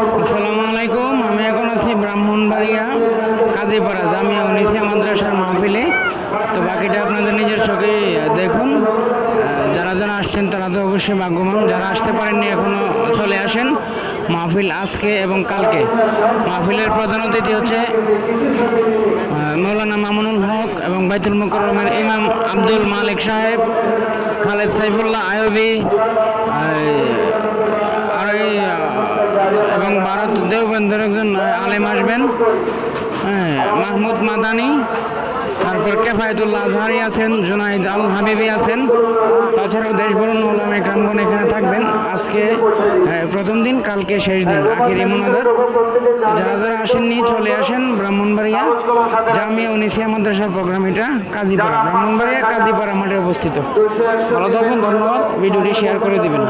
আসসালামু আলাইকুম। আমি এখন আছি ব্রাহ্মণবাড়িয়া কাজীপাড়া জামিয়া উনিসিয়া মাদ্রাসার মাহফিলে। তো বাকিটা আপনাদের নিজের চোখে দেখুন। যারা যারা আসছেন তারা তো অবশ্যই ভাগ্যবান, যারা আসতে পারেননি এখনও চলে আসেন। মাহফিল আজকে এবং কালকে। মাহফিলের প্রধান অতিথি হচ্ছে মৌলানা মামুনুল হক এবং বাইতুল মুকাররমের ইমাম আব্দুল মালিক সাহেব, খালেদ সাইফুল্লাহ আয়ুবী এবং ভারত দেওবন্দের একজন আলেম আসবেন, মাহমুদ মাদানি, তারপর কেফায়েতুল্লাহ আজহারি আছেন, জুনাইদ আল হাবিবি আছেন। তাছাড়াও দেশবরণ্য ওলামা ইকরামগণ এখানে থাকবেন। আজকে প্রথম দিন, কালকে শেষ দিন, আখিরি মুনাজাত। যারা যারা আসেননি চলে আসেন। ব্রাহ্মণবাড়িয়া জামিয়া উনিসিয়া মাদ্রাসার প্রোগ্রাম এটা কাজীপাড়া, ব্রাহ্মণবাড়িয়া কাজীপাড়া মাঠে অবস্থিত। ভালো থাকবেন, ধন্যবাদ। ভিডিওটি শেয়ার করে দিবেন।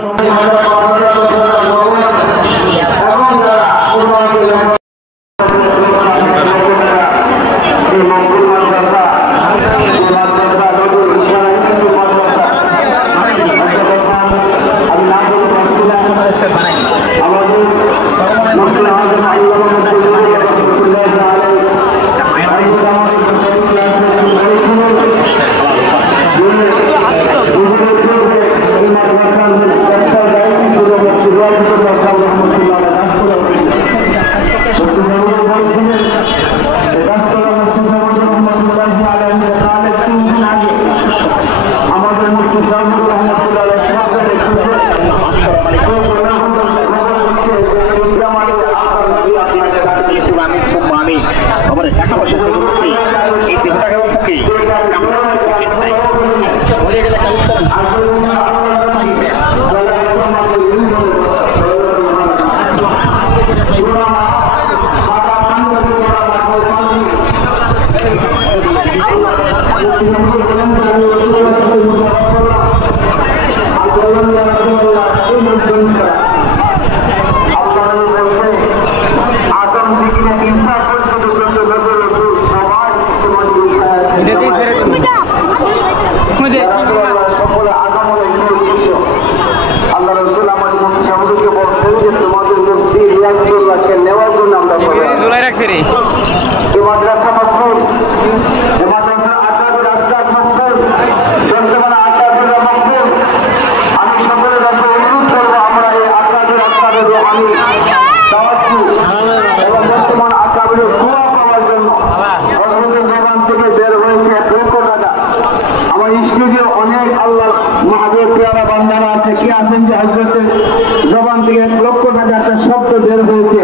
জবান থেকে 1 লক্ষ টাকা একটা শব্দ বের হয়েছে।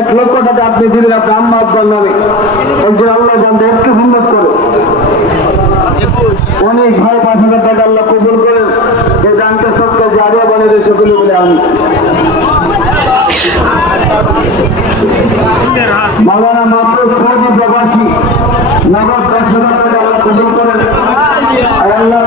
1 লক্ষ টাকা আপনি দিলেন আপনার আম্মা আব্বার নামে। একজন আল্লাহ জানতে একটু হিম্মত করে অনেক ভাই 5,000 টাকা আল্লাহ কবুল করেন। এই দানকে সত্য জারিয়া বানিয়ে দিয়েছে বলে আমি মাওলানা মাহফুজ সৌদি প্রবাসী নগদ 10,000 টাকা আল্লাহ কবুল করেন। আর আল্লাহ